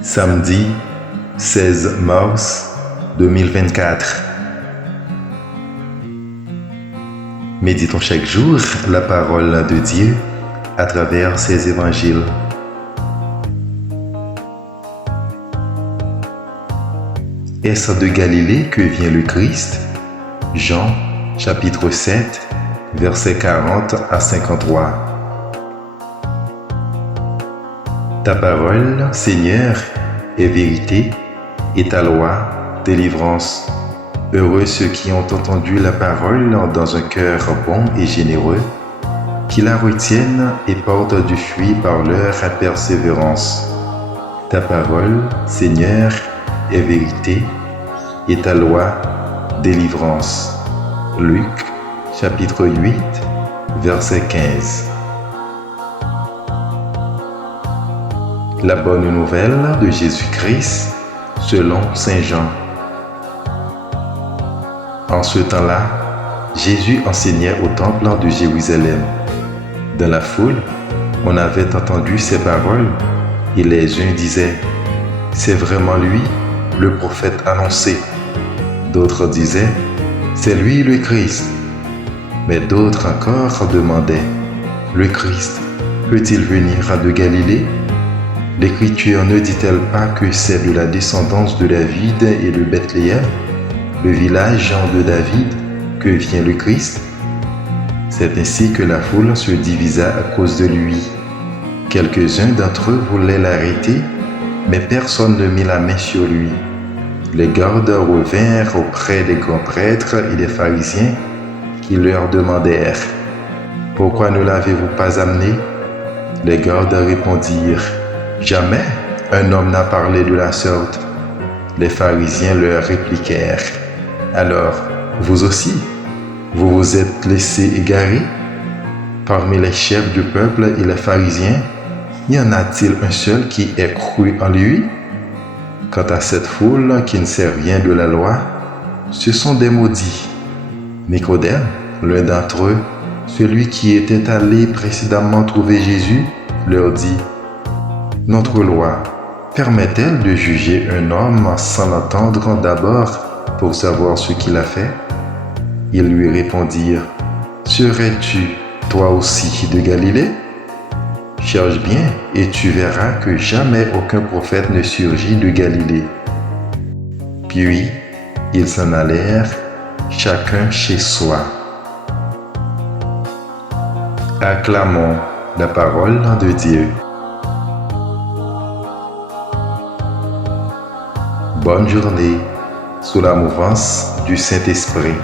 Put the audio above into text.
Samedi 16 mars 2024. Méditons chaque jour la parole de Dieu à travers ses évangiles. Est-ce de Galilée que vient le Christ? Jean chapitre 7, versets 40 à 53. Ta parole, Seigneur, est vérité, et ta loi, délivrance. Heureux ceux qui ont entendu la parole dans un cœur bon et généreux, qui la retiennent et portent du fruit par leur persévérance. Ta parole, Seigneur, est vérité, et ta loi, délivrance. Luc, chapitre 8, verset 15. La bonne nouvelle de Jésus-Christ selon Saint Jean. En ce temps-là, Jésus enseignait au temple de Jérusalem. Dans la foule, on avait entendu ces paroles et les uns disaient « C'est vraiment lui, le prophète annoncé ». D'autres disaient « C'est lui le Christ ». Mais d'autres encore demandaient « Le Christ peut-il venir de Galilée ? L'Écriture ne dit-elle pas que c'est de la descendance de David et de Bethléem, le village de David, que vient le Christ ?» C'est ainsi que la foule se divisa à cause de lui. Quelques-uns d'entre eux voulaient l'arrêter, mais personne ne mit la main sur lui. Les gardes revinrent auprès des grands prêtres et des pharisiens qui leur demandèrent « Pourquoi ne l'avez-vous pas amené ?» Les gardes répondirent « Jamais un homme n'a parlé de la sorte. » Les pharisiens leur répliquèrent « Alors, vous aussi, vous vous êtes laissés égarer? Parmi les chefs du peuple et les pharisiens, y en a-t-il un seul qui ait cru en lui? Quant à cette foule qui ne sait rien de la loi, ce sont des maudits. » Nicodème, l'un d'entre eux, celui qui était allé précédemment trouver Jésus, leur dit « Notre loi permet-elle de juger un homme sans l'entendre d'abord pour savoir ce qu'il a fait ?» Ils lui répondirent « Serais-tu, toi aussi, de Galilée? Cherche bien et tu verras que jamais aucun prophète ne surgit de Galilée. » Puis, ils s'en allèrent, chacun chez soi. Acclamons la parole de Dieu. Bonne journée sous la mouvance du Saint-Esprit.